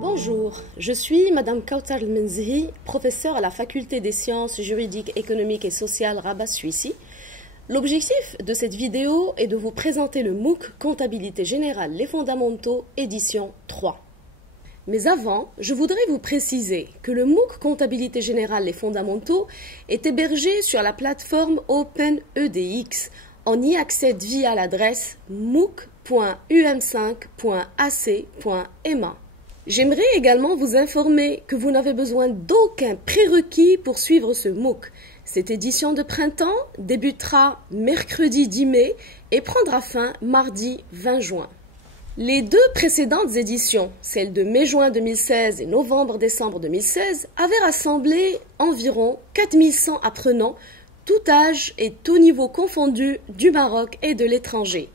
Bonjour, je suis Madame Kautar El-Menzhi, professeure à la Faculté des sciences juridiques, économiques et sociales Rabat-Suissi. L'objectif de cette vidéo est de vous présenter le MOOC Comptabilité Générale, les fondamentaux, édition 3. Mais avant, je voudrais vous préciser que le MOOC Comptabilité Générale, les fondamentaux est hébergé sur la plateforme OpenEDX. On y accède via l'adresse mooc.um5.ac.ma. J'aimerais également vous informer que vous n'avez besoin d'aucun prérequis pour suivre ce MOOC. Cette édition de printemps débutera mercredi 10 mai et prendra fin mardi 20 juin. Les deux précédentes éditions, celles de mai-juin 2016 et novembre-décembre 2016, avaient rassemblé environ 4100 apprenants, tout âge et tout niveau confondus, du Maroc et de l'étranger.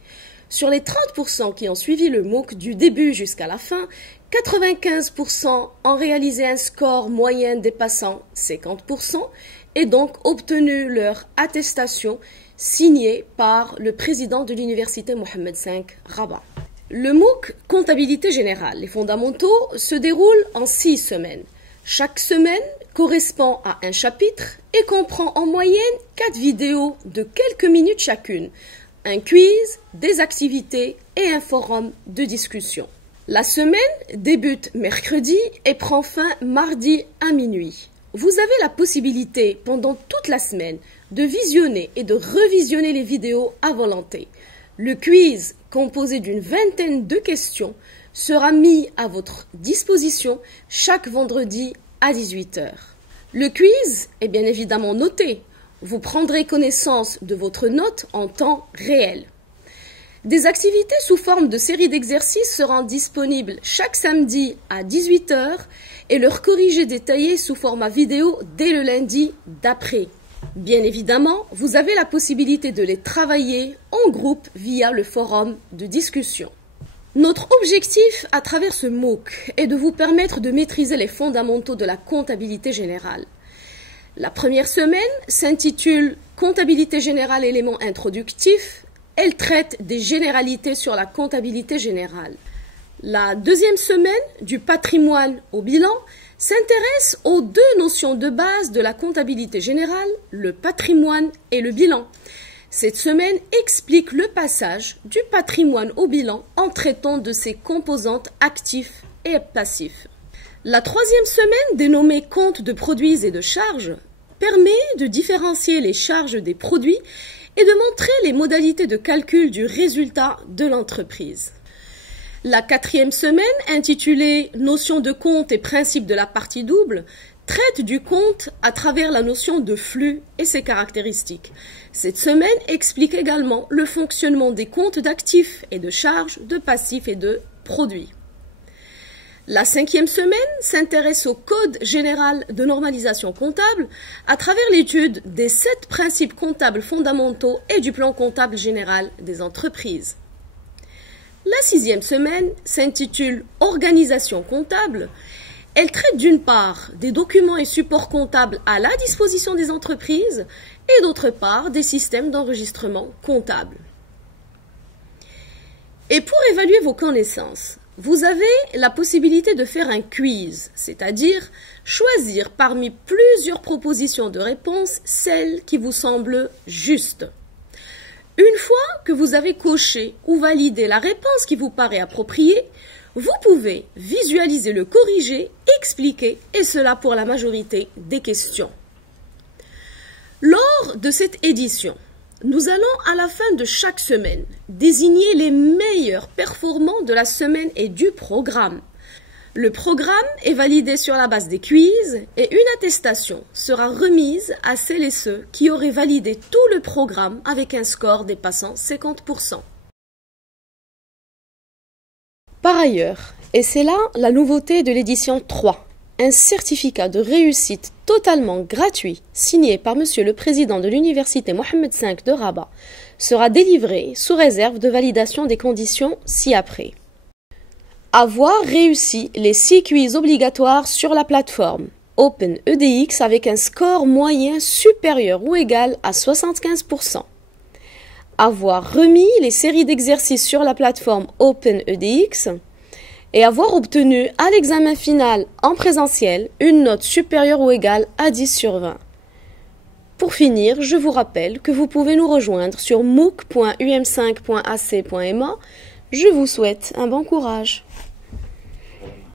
Sur les 30% qui ont suivi le MOOC du début jusqu'à la fin, 95% ont réalisé un score moyen dépassant 50% et donc obtenu leur attestation signée par le président de l'université Mohammed V Rabat. Le MOOC Comptabilité Générale, les fondamentaux, se déroule en 6 semaines. Chaque semaine correspond à un chapitre et comprend en moyenne 4 vidéos de quelques minutes chacune, un quiz, des activités et un forum de discussion. La semaine débute mercredi et prend fin mardi à minuit. Vous avez la possibilité pendant toute la semaine de visionner et de revisionner les vidéos à volonté. Le quiz, composé d'une vingtaine de questions, sera mis à votre disposition chaque vendredi à 18 h. Le quiz est bien évidemment noté. Vous prendrez connaissance de votre note en temps réel. Des activités sous forme de séries d'exercices seront disponibles chaque samedi à 18 h et leur corrigé détaillé sous format vidéo dès le lundi d'après. Bien évidemment, vous avez la possibilité de les travailler en groupe via le forum de discussion. Notre objectif à travers ce MOOC est de vous permettre de maîtriser les fondamentaux de la comptabilité générale. La première semaine s'intitule « Comptabilité générale, éléments introductifs ». Elle traite des généralités sur la comptabilité générale. La deuxième semaine, du patrimoine au bilan, s'intéresse aux deux notions de base de la comptabilité générale, le patrimoine et le bilan. Cette semaine explique le passage du patrimoine au bilan en traitant de ses composantes actifs et passifs. La troisième semaine, dénommée compte de produits et de charges, permet de différencier les charges des produits et de montrer les modalités de calcul du résultat de l'entreprise. La quatrième semaine, intitulée « Notion de compte et principe de la partie double », traite du compte à travers la notion de flux et ses caractéristiques. Cette semaine explique également le fonctionnement des comptes d'actifs et de charges, de passifs et de produits. La cinquième semaine s'intéresse au Code général de normalisation comptable à travers l'étude des 7 principes comptables fondamentaux et du plan comptable général des entreprises. La sixième semaine s'intitule « Organisation comptable ». Elle traite d'une part des documents et supports comptables à la disposition des entreprises et d'autre part des systèmes d'enregistrement comptable. Et pour évaluer vos connaissances, vous avez la possibilité de faire un quiz, c'est-à-dire choisir parmi plusieurs propositions de réponse celle qui vous semble juste. Une fois que vous avez coché ou validé la réponse qui vous paraît appropriée, vous pouvez visualiser le corrigé, expliquer, et cela pour la majorité des questions. Lors de cette édition, nous allons à la fin de chaque semaine désigner les meilleurs performants de la semaine et du programme. Le programme est validé sur la base des quiz et une attestation sera remise à celles et ceux qui auraient validé tout le programme avec un score dépassant 50%. Par ailleurs, et c'est là la nouveauté de l'édition 3, un certificat de réussite totalement gratuit signé par Monsieur le Président de l'Université Mohammed V de Rabat sera délivré sous réserve de validation des conditions ci-après. Avoir réussi les 6 quiz obligatoires sur la plateforme, OpenEDX avec un score moyen supérieur ou égal à 75%. Avoir remis les séries d'exercices sur la plateforme OpenEDX et avoir obtenu à l'examen final en présentiel une note supérieure ou égale à 10 sur 20. Pour finir, je vous rappelle que vous pouvez nous rejoindre sur mooc.um5.ac.ma. Je vous souhaite un bon courage.